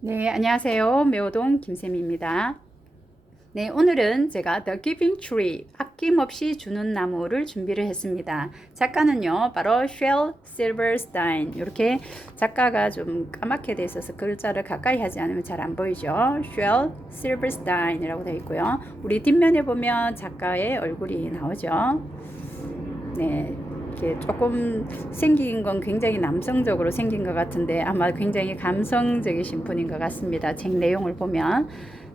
네, 안녕하세요. 매호동 김쌤입니다. 네, 오늘은 제가 The Giving Tree, 아낌없이 주는 나무를 준비를 했습니다. 작가는요, 바로 쉘 실버스타인. 이렇게 작가가 좀 까맣게 돼 있어서 글자를 가까이 하지 않으면 잘 안 보이죠. 쉘 실버스타인이라고 되어 있고요. 우리 뒷면에 보면 작가의 얼굴이 나오죠. 네, 이렇게 조금 생긴 건 굉장히 남성적으로 생긴 것 같은데 아마 굉장히 감성적이신 분인 것 같습니다. 책 내용을 보면.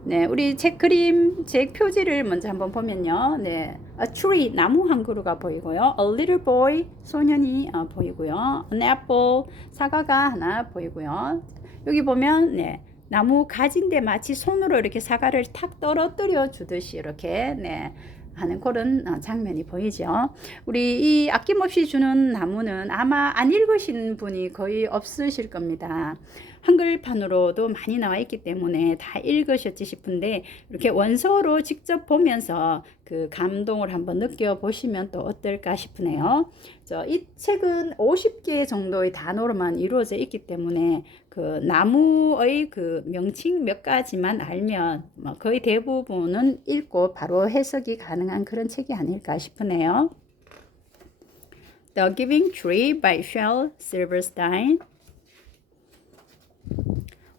네, 우리 책 그림, 책 표지를 먼저 한번 보면요. 네, a tree, 나무 한 그루가 보이고요. a little boy, 소년이 보이고요. an apple, 사과가 하나 보이고요. 여기 보면, 네, 나무 가지인데 마치 손으로 이렇게 사과를 탁 떨어뜨려 주듯이 이렇게, 네, 하는 그런 장면이 보이죠. 우리 이 아낌없이 주는 나무는 아마 안 읽으신 분이 거의 없으실 겁니다. 한글판으로도 많이 나와 있기 때문에 다 읽으셨지 싶은데 이렇게 원서로 직접 보면서 그 감동을 한번 느껴보시면 또 어떨까 싶으네요. 이 책은 50개 정도의 단어로만 이루어져 있기 때문에 그 나무의 그 명칭 몇 가지만 알면 거의 대부분은 읽고 바로 해석이 가능한 그런 책이 아닐까 싶으네요. The Giving Tree by Shel Silverstein.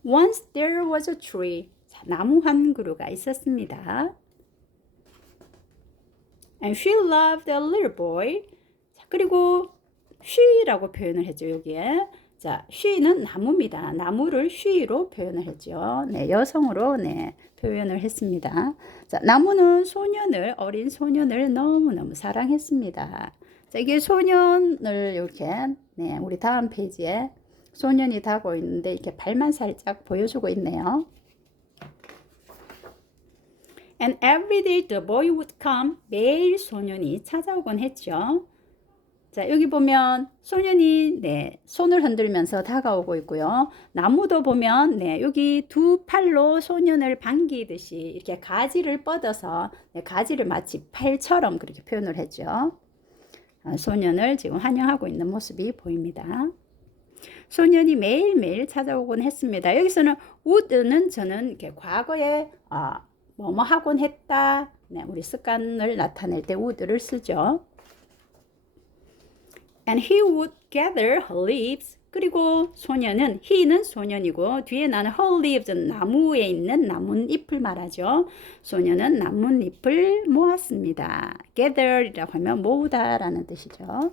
Once there was a tree. 나무 한 그루가 있었습니다. And she loved a little boy. 그리고 she라고 표현을 했죠, 여기에. 자, she는 나무입니다. 나무를 she로 표현을 했죠. 네, 여성으로 네, 표현을 했습니다. 자, 나무는 어린 소년을 너무너무 사랑했습니다. 자, 이게 소년을 이렇게, 네, 우리 다음 페이지에 소년이 타고 있는데 이렇게 발만 살짝 보여주고 있네요. And every day the boy would come. 매일 소년이 찾아오곤 했죠. 자, 여기 보면 소년이 네, 손을 흔들면서 다가오고 있고요. 나무도 보면 네, 여기 두 팔로 소년을 반기듯이 이렇게 가지를 뻗어서 네, 가지를 마치 팔처럼 그렇게 표현을 했죠. 소년을 지금 환영하고 있는 모습이 보입니다. 소년이 매일매일 찾아오곤 했습니다. 여기서는 would는 저는 이렇게 과거에 뭐뭐 하곤 했다. 네, 우리 습관을 나타낼 때 would를 쓰죠. And he would gather her leaves. 그리고 소년은 he는 소년이고 뒤에 나는 her leaves는 나무에 있는 나뭇잎을 말하죠. 소년은 나뭇잎을 모았습니다. gather이라고 하면 모으다라는 뜻이죠.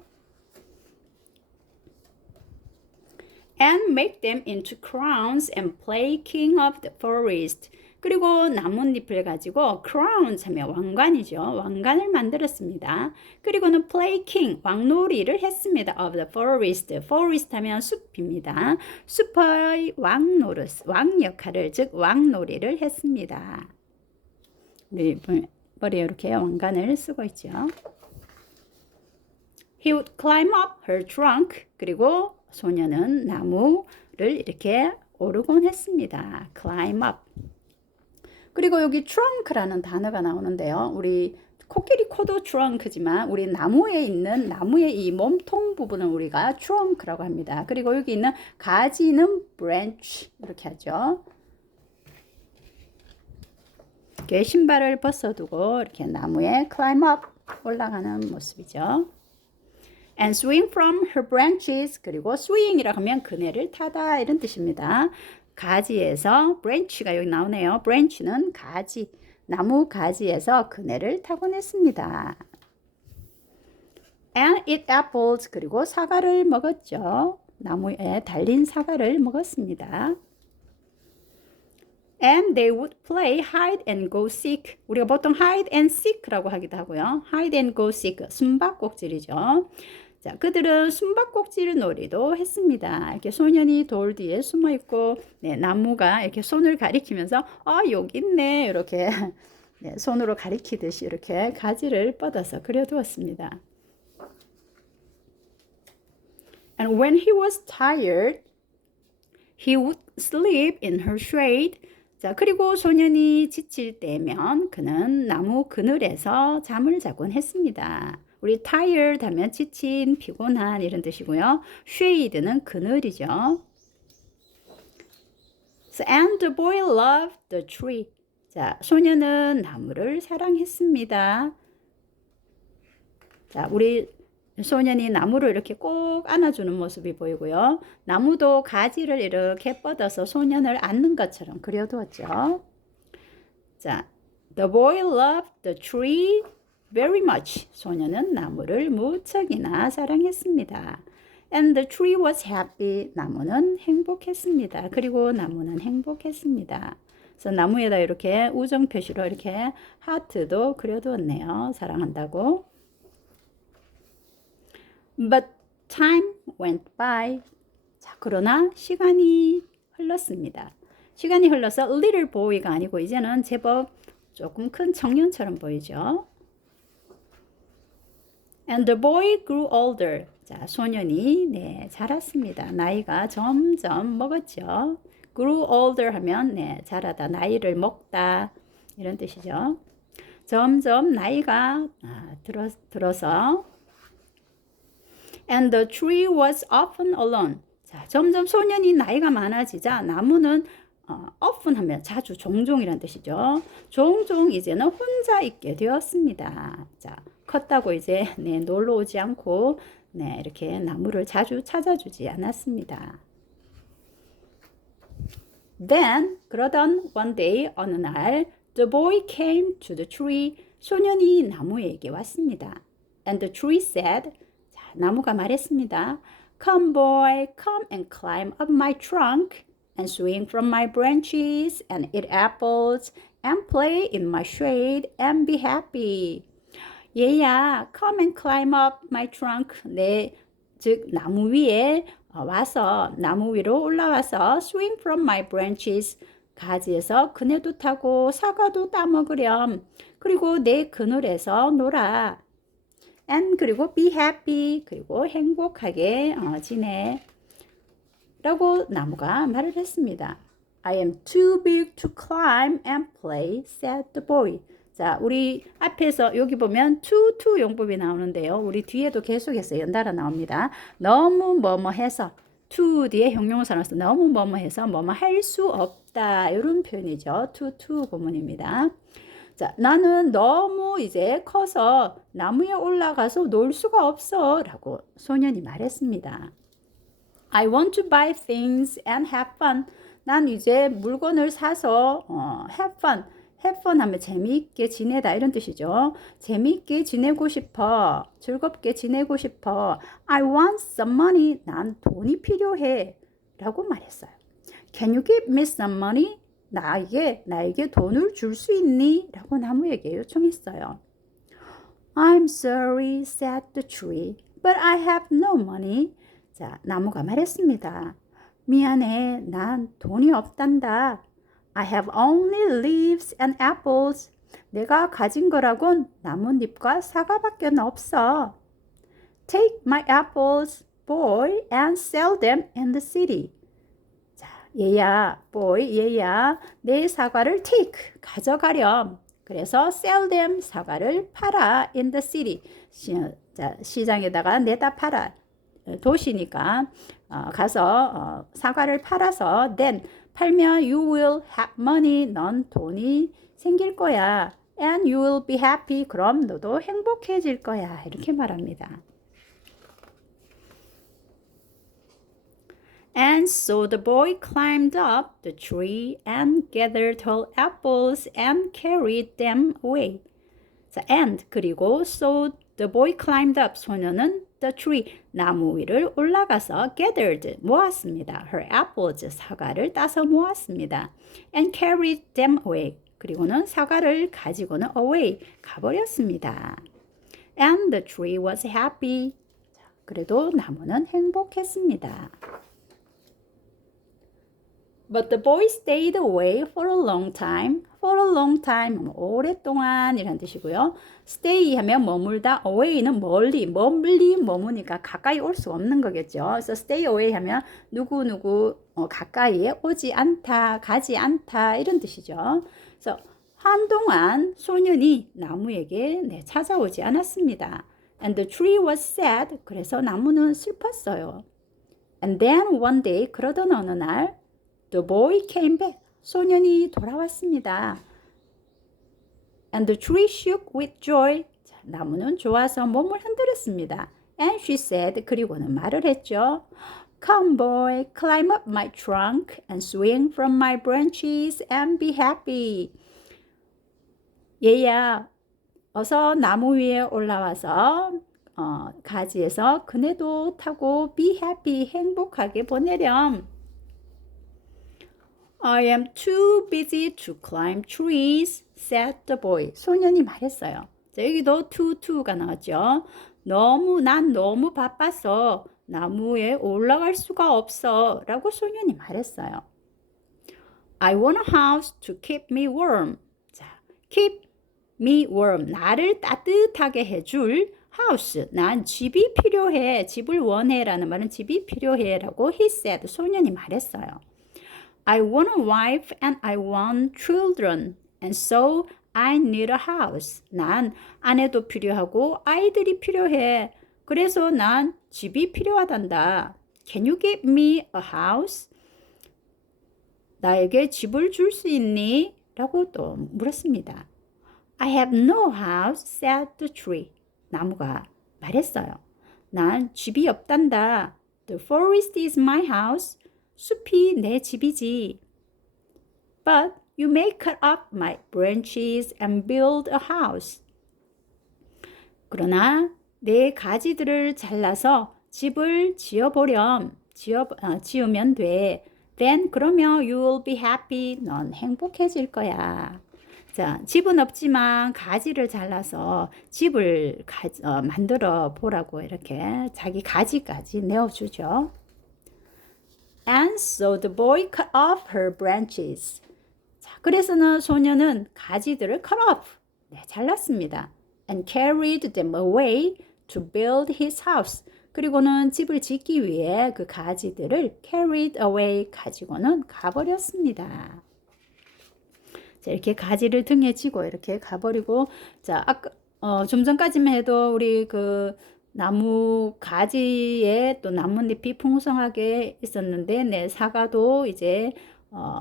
And make them into crowns and play king of the forest. 그리고 나뭇잎을 가지고 crowns 하면 왕관이죠. 왕관을 만들었습니다. 그리고는 play king, 왕놀이를 했습니다. of the forest. forest 하면 숲입니다. 숲의 왕 역할을, 즉 왕놀이를 했습니다. 우리 머리에 이렇게 왕관을 쓰고 있죠. He would climb up her trunk. 그리고 소년은 나무를 이렇게 오르곤 했습니다. climb up. 그리고 여기 trunk라는 단어가 나오는데요. 우리 코끼리 코도 trunk지만 우리 나무의 이 몸통 부분을 우리가 trunk라고 합니다. 그리고 여기 있는 가지는 branch 이렇게 하죠. 이렇게 신발을 벗어두고 이렇게 나무에 climb up 올라가는 모습이죠. And swing from her branches. 그리고 swing이라고 하면 그네를 타다 이런 뜻입니다. 가지에서 branch가 여기 나오네요. branch는 가지, 나무 가지에서 그네를 타곤 했습니다. And eat apples. 그리고 사과를 먹었죠. 나무에 달린 사과를 먹었습니다. And they would play hide and go seek. 우리가 보통 hide and seek라고 하기도 하고요. hide and go seek, 숨바꼭질이죠. 자, 그들은 숨바꼭질 놀이도 했습니다. 이렇게 소년이 돌 뒤에 숨어 있고, 네, 나무가 이렇게 손을 가리키면서, 여기 있네. 이렇게 네, 손으로 가리키듯이 이렇게 가지를 뻗어서 그려두었습니다. And when he was tired, he would sleep in her shade. 자, 그리고 소년이 지칠 때면 그는 나무 그늘에서 잠을 자곤 했습니다. 우리 tired 하면 지친, 피곤한 이런 뜻이고요. shade는 그늘이죠. So, and the boy loved the tree. 자, 소녀는 나무를 사랑했습니다. 자, 우리 소년이 나무를 이렇게 꼭 안아주는 모습이 보이고요. 나무도 가지를 이렇게 뻗어서 소년을 안는 것처럼 그려두었죠. 자, the boy loved the tree very much. 소년은 나무를 무척이나 사랑했습니다. And the tree was happy. 나무는 행복했습니다. 그리고 나무는 행복했습니다. 그래서 나무에다 이렇게 우정 표시로 이렇게 하트도 그려두었네요. 사랑한다고. But time went by. 자, 그러나 시간이 흘렀습니다. 시간이 흘러서 little boy가 아니고 이제는 제법 조금 큰 청년처럼 보이죠. And the boy grew older. 자, 소년이 자랐습니다. 나이가 점점 먹었죠. grew older 하면 자라다, 나이를 먹다 이런 뜻이죠. 점점 나이가 들어서 And the tree was often alone. 자, 점점 소년이 나이가 많아지자 나무는 often 하면 자주, 종종이란 뜻이죠. 종종 이제는 혼자 있게 되었습니다. 자, 컸다고 이제 놀러 오지 않고 이렇게 나무를 자주 찾아주지 않았습니다. Then, 그러던 one day, 어느 날 the boy came to the tree. 소년이 나무에게 왔습니다. And the tree said, 자, 나무가 말했습니다. Come boy, come and climb up my trunk and swing from my branches and eat apples and play in my shade and be happy. 얘야, come and climb up my trunk. 즉 나무 위에 와서 나무 위로 올라와서 swing from my branches. 가지에서 그네도 타고 사과도 따먹으렴. 그리고 내 그늘에서 놀아. And 그리고 be happy. 그리고 행복하게 지내. 라고 나무가 말을 했습니다. I am too big to climb and play, said the boy. 자, 우리 앞에서 여기 보면 to 용법이 나오는데요. 우리 뒤에도 계속해서 연달아 나옵니다. 너무 뭐뭐 해서 to 뒤에 형용사 넣어서 너무 뭐뭐 해서 뭐뭐 할 수 없다. 이런 표현이죠. to 구문입니다. 자, 나는 너무 이제 커서 나무에 올라가서 놀 수가 없어. 라고 소년이 말했습니다. I want to buy things and have fun. 난 이제 물건을 사서 have fun. have fun 하면 재미있게 지내다 이런 뜻이죠. 재미있게 지내고 싶어. 즐겁게 지내고 싶어. I want some money. 난 돈이 필요해. 라고 말했어요. Can you give me some money? 나에게 돈을 줄 수 있니? 라고 나무에게 요청했어요. I'm sorry, said the tree, but I have no money. 자, 나무가 말했습니다. 미안해, 난 돈이 없단다. I have only leaves and apples. 내가 가진 거라곤 나뭇잎과 사과밖에 없어. Take my apples, boy, and sell them in the city. 자, 얘야, boy, 얘야, 내 사과를 take, 가져가렴. 그래서 sell them, 사과를 팔아 in the city. 시장에다가 내다 팔아. 도시니까 가서 사과를 팔아서 then 팔면 you will have money. 넌 돈이 생길 거야. And you will be happy. 그럼 너도 행복해질 거야. 이렇게 말합니다. And so the boy climbed up the tree and gathered whole apples and carried them away. 자, and 그리고 so the boy climbed up. 소년은 the tree, 나무 위를 올라가서 gathered, 모았습니다. her apples, 사과를 따서 모았습니다. and carried them away. 그리고는 사과를 가지고는 away, 가버렸습니다. and the tree was happy. 자, 그래도 나무는 행복했습니다. But the boy stayed away for a long time. For a long time, 오랫동안 이란 뜻이고요. Stay 하면 머물다, away는 멀리 머무니까 가까이 올 수 없는 거겠죠. 그래서 stay away 하면 누구 가까이에 오지 않다, 가지 않다 이런 뜻이죠. 그래서 한동안 소년이 나무에게 찾아오지 않았습니다. And the tree was sad. 그래서 나무는 슬펐어요. And then one day, 그러던 어느 날 The boy came back. 소년이 돌아왔습니다. And the tree shook with joy. 자, 나무는 좋아서 몸을 흔들었습니다. And she said, 그리고는 말을 했죠. Come boy, climb up my trunk and swing from my branches and be happy. 얘야, 어서 나무 위에 올라와서 가지에서 그네도 타고 be happy, 행복하게 보내렴. I am too busy to climb trees, said the boy. 소년이 말했어요. 자, 여기도 to가 나왔죠. 난 너무 바빠서 나무에 올라갈 수가 없어 라고 소년이 말했어요. I want a house to keep me warm. 자, keep me warm. 나를 따뜻하게 해줄 house. 난 집이 필요해. 집을 원해 라는 말은 집이 필요해 라고 he said. 소년이 말했어요. I want a wife and I want children. And so I need a house. 난 아내도 필요하고 아이들이 필요해. 그래서 난 집이 필요하단다. Can you give me a house? 나에게 집을 줄 수 있니? 라고 또 물었습니다. I have no house, said the tree. 나무가 말했어요. 난 집이 없단다. The forest is my house. 숲이 내 집이지. But you may cut up my branches and build a house. 그러나 내 가지들을 잘라서 집을 지으면 돼. Then 그러면 you will be happy. 넌 행복해질 거야. 자, 집은 없지만 가지를 잘라서 집을 만들어 보라고 이렇게 자기 가지까지 내어주죠. And so the boy cut off her branches. 자, 그래서는 소녀는 가지들을 cut off, 잘랐습니다. And carried them away to build his house. 그리고는 집을 짓기 위해 그 가지들을 carried away 가지고는 가버렸습니다. 자, 이렇게 가지를 등에 지고 이렇게 가버리고, 자, 아까 좀 전까지만 해도 우리 그 나무 가지에 또 나뭇잎이 풍성하게 있었는데, 사과도 이제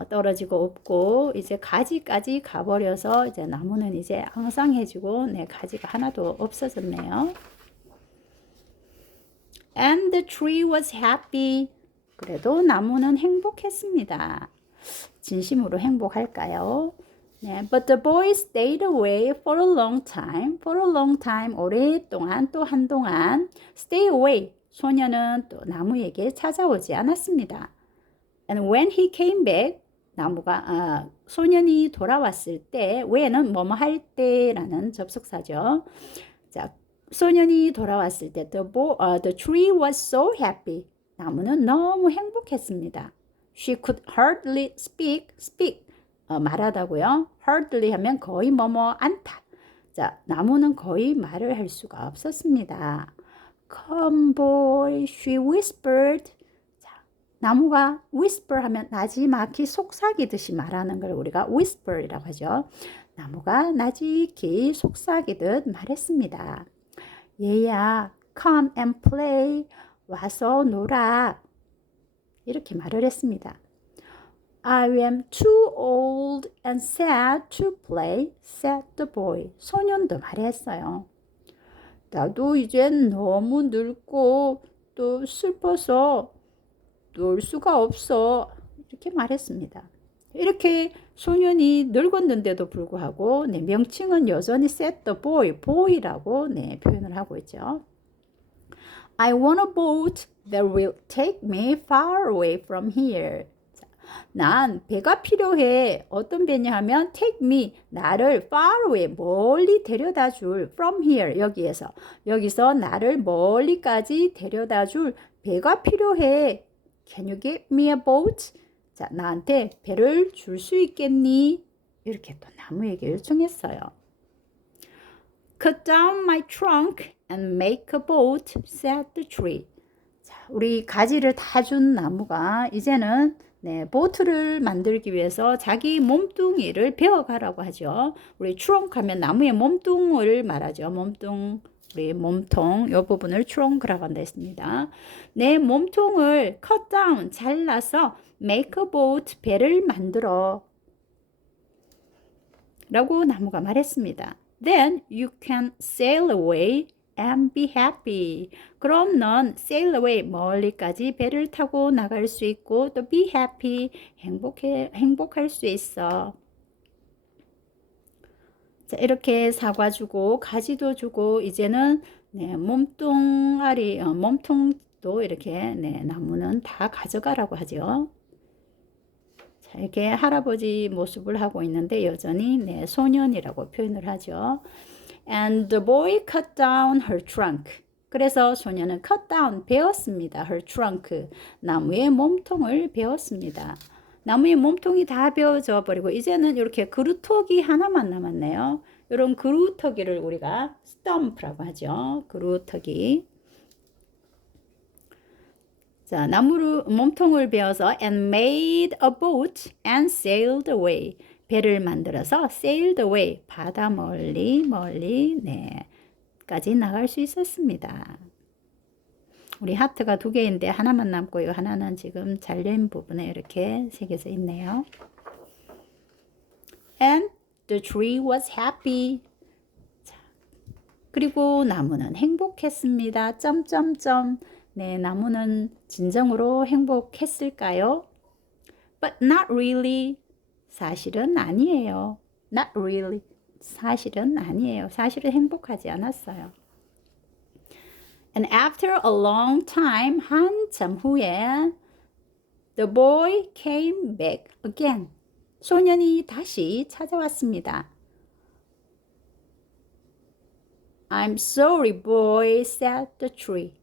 떨어지고 없고 이제 가지까지 가버려서 이제 나무는 이제 앙상해지고 가지가 하나도 없어졌네요. And the tree was happy. 그래도 나무는 행복했습니다. 진심으로 행복할까요? 네, but the boy stayed away for a long time. For a long time, 오랫동안 또 한동안 stay away. 소녀는 또 나무에게 찾아오지 않았습니다. And when he came back, 소년이 돌아왔을 때, when은 뭐뭐 할 때라는 접속사죠. 자, 소년이 돌아왔을 때, the tree was so happy. 나무는 너무 행복했습니다. She could hardly speak. 말하다고요. hardly 하면 거의 뭐뭐 않다. 자, 나무는 거의 말을 할 수가 없었습니다. Come boy, she whispered. 자, 나무가 whisper 하면 나지막히 속삭이듯이 말하는 걸 우리가 whisper이라고 하죠. 나무가 나지막히 속삭이듯 말했습니다. 얘야, come and play. 와서 놀아. 이렇게 말을 했습니다. I am too old and sad to play, said the boy. 소년도 말했어요. 나도 이젠 너무 늙고 또 슬퍼서 놀 수가 없어. 이렇게 말했습니다. 이렇게 소년이 늙었는데도 불구하고 명칭은 여전히 said the boy, boy라고 표현을 하고 있죠. I want a boat that will take me far away from here. 난 배가 필요해. 어떤 배냐 하면 take me, 나를 far away, 멀리 데려다 줄 from here, 여기서 나를 멀리까지 데려다 줄 배가 필요해. Can you give me a boat? 자, 나한테 배를 줄 수 있겠니? 이렇게 또 나무에게 요청했어요. Cut down my trunk and make a boat, said the tree. 자, 우리 가지를 다 준 나무가 이제는 보트를 만들기 위해서 자기 몸뚱이를 베어가라고 하죠. 우리 트렁크 하면 나무의 몸뚱을 말하죠. 몸뚱, 우리 몸통 이 부분을 trunk라고 한다 했습니다. 내 몸통을 cut down 잘라서 make a boat 배를 만들어 라고 나무가 말했습니다. Then you can sail away and be happy. 그럼 넌 sail away 멀리까지 배를 타고 나갈 수 있고 또 be happy 행복할 수 있어. 자, 이렇게 사과 주고 가지도 주고 이제는 네, 몸뚱아리 몸통도 이렇게 네, 나무는 다 가져가라고 하죠. 자, 이렇게 할아버지 모습을 하고 있는데 여전히 네, 소년이라고 표현을 하죠. And the boy cut down her trunk. 그래서 소년은 cut down 베었습니다. her trunk 나무의 몸통을 베었습니다. 나무의 몸통이 다 베어져 버리고 이제는 이렇게 그루터기 하나만 남았네요. 이런 그루터기를 우리가 stump라고 하죠. 그루터기. 자, 나무로 몸통을 베어서 and made a boat and sailed away. 배를 만들어서 sailed away. 바다 멀리 네, 까지 나갈 수 있었습니다. 우리 하트가 두 개인데 하나만 남고 요 하나는 지금 잘린 부분에 이렇게 새겨져 있네요. And the tree was happy. 자, 그리고 나무는 행복했습니다. 점점점. 네, 나무는 진정으로 행복했을까요? But not really. 사실은 아니에요. Not really. 사실은 아니에요. 사실은 행복하지 않았어요. And after a long time, 한참 후에 the boy came back again. 소년이 다시 찾아왔습니다. I'm sorry, boy, said the tree.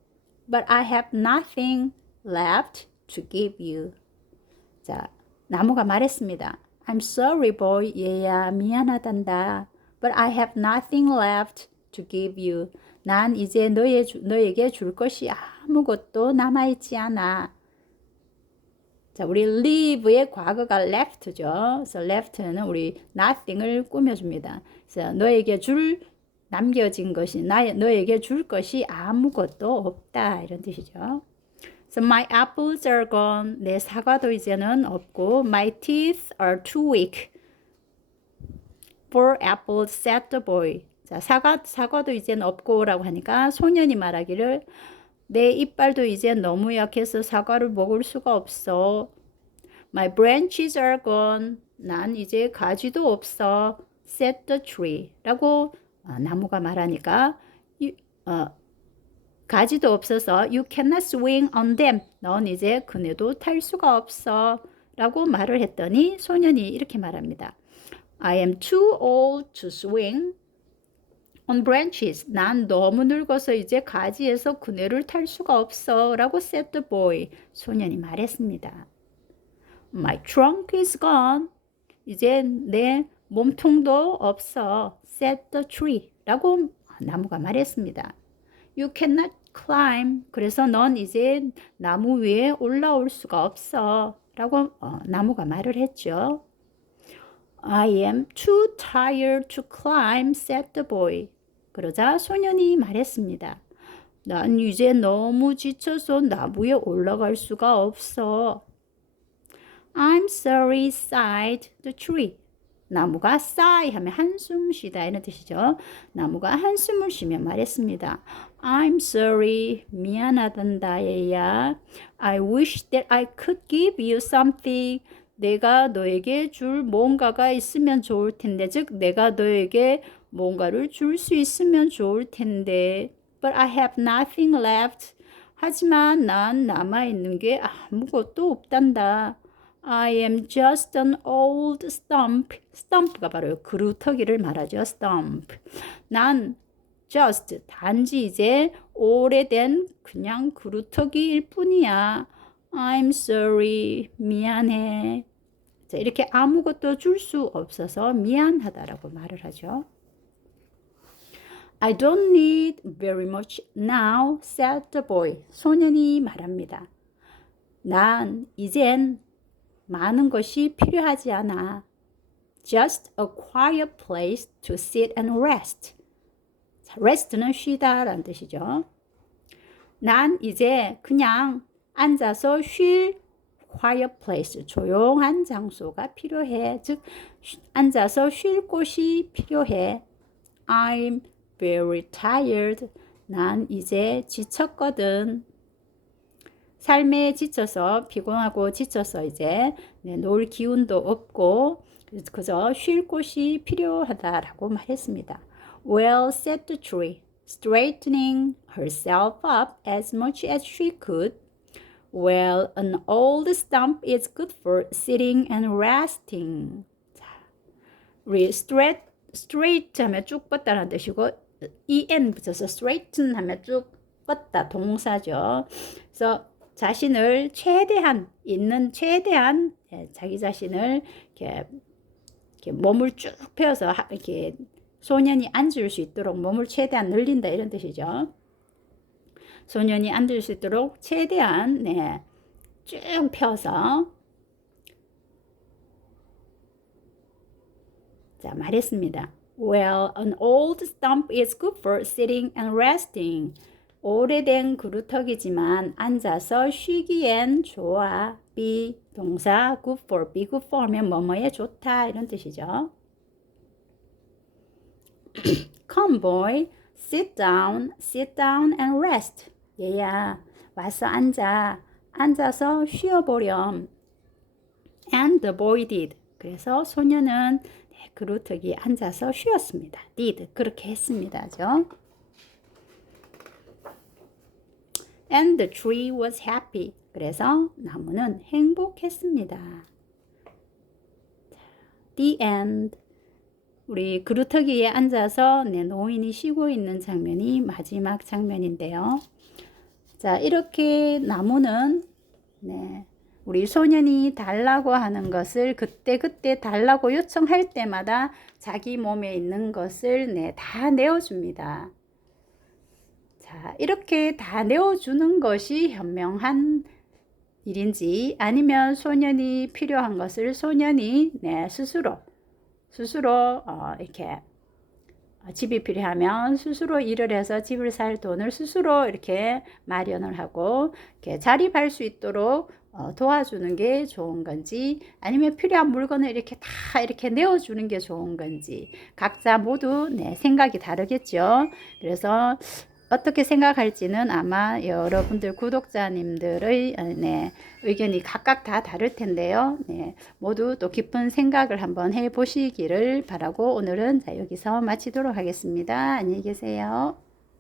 But I have nothing left to give you. 자, 나무가 말했습니다. I'm sorry, boy. 얘야, 미안하단다. But I have nothing left to give you. 난 이제 너에게 줄 것이 아무것도 남아있지 않아. 자, 우리 leave의 과거가 left죠. 그래서 left는 우리 nothing을 꾸며줍니다. 그래서 너에게 남겨진 것이 너에게 줄 것이 아무것도 없다 이런 뜻이죠. So my apples are gone. 내 사과도 이제는 없고 my teeth are too weak for apples, said the boy. 자, 사과도 이제는 없고라고 하니까 소년이 말하기를 내 이빨도 이제 너무 약해서 사과를 먹을 수가 없어. My branches are gone. 난 이제 가지도 없어. said the tree. 라고 나무가 말하니까 가지도 없어서 you cannot swing on them. 넌 이제 그네도 탈 수가 없어. 라고 말을 했더니 소년이 이렇게 말합니다. I am too old to swing on branches. 난 너무 늙어서 이제 가지에서 그네를 탈 수가 없어. 라고 said the boy. 소년이 말했습니다. My trunk is gone. 이제 내 몸통도 없어. said the tree. 라고 나무가 말했습니다. You cannot climb. 그래서 넌 이제 나무 위에 올라올 수가 없어. 라고 나무가 말을 했죠. I am too tired to climb, said the boy. 그러자 소년이 말했습니다. 난 이제 너무 지쳐서 나무에 올라갈 수가 없어. I'm sorry, sighed the tree. 나무가 sigh 하면 한숨 쉬다 이런 뜻이죠. 나무가 한숨을 쉬며 말했습니다. I'm sorry, 미안하단다 얘야. I wish that I could give you something. 내가 너에게 줄 뭔가가 있으면 좋을 텐데, 즉 내가 너에게 뭔가를 줄 수 있으면 좋을 텐데. But I have nothing left. 하지만 난 남아있는 게 아무것도 없단다. I am just an old stump. stump가 바로 그루터기를 말하죠. stump. 난 just 단지 이제 오래된 그냥 그루터기일 뿐이야. I'm sorry. 미안해. 자, 이렇게 아무것도 줄 수 없어서 미안하다라고 말을 하죠. I don't need very much now, said the boy. 소년이 말합니다. 난 이젠 많은 것이 필요하지 않아. Just a quiet place to sit and rest. rest는 쉬다 라는 뜻이죠. 난 이제 그냥 앉아서 쉴 quiet place, 조용한 장소가 필요해. 즉, 앉아서 쉴 곳이 필요해. I'm very tired. 난 이제 지쳤거든. 삶에 지쳐서, 피곤하고 지쳐서 이제 놀 기운도 없고 그저 쉴 곳이 필요하다라고 말했습니다. Well, said the tree, straightening herself up as much as she could. Well, an old stump is good for sitting and resting. 자, 우리 straight 하면 쭉 뻗다는 뜻이고 en 붙여서 straighten 하면 쭉 뻗다 동사죠. 그래서 자신을 최대한 자기 자신을 이렇게 몸을 쭉 펴서 이렇게 소년이 앉을 수 있도록 몸을 최대한 늘린다 이런 뜻이죠. 소년이 앉을 수 있도록 최대한 쭉 펴서 자 말했습니다. Well, an old stump is good for sitting and resting. 오래된 그루터기지만 앉아서 쉬기엔 좋아. be 동사 good for, be good for 하면 뭐뭐에 좋다 이런 뜻이죠. Come boy, sit down and rest. 얘야 와서 앉아서 쉬어보렴. And the boy did. 그래서 소녀는 그루터기 앉아서 쉬었습니다. did 그렇게 했습니다죠. And the tree was happy. 그래서 나무는 행복했습니다. The end. 우리 그루터기에 앉아서 노인이 쉬고 있는 장면이 마지막 장면인데요. 자, 이렇게 나무는 우리 소년이 달라고 하는 것을 그때 달라고 요청할 때마다 자기 몸에 있는 것을 다 내어줍니다. 자, 이렇게 다 내어주는 것이 현명한 일인지 아니면 소년이 필요한 것을 소년이 스스로 이렇게 집이 필요하면 스스로 일을 해서 집을 살 돈을 스스로 이렇게 마련을 하고 이렇게 자립할 수 있도록 도와주는 게 좋은 건지 아니면 필요한 물건을 이렇게 다 이렇게 내어주는 게 좋은 건지 각자 모두 생각이 다르겠죠. 그래서 어떻게 생각할지는 아마 여러분들 구독자님들의 의견이 각각 다 다를 텐데요. 모두 또 깊은 생각을 한번 해보시기를 바라고 오늘은 여기서 마치도록 하겠습니다. 안녕히 계세요.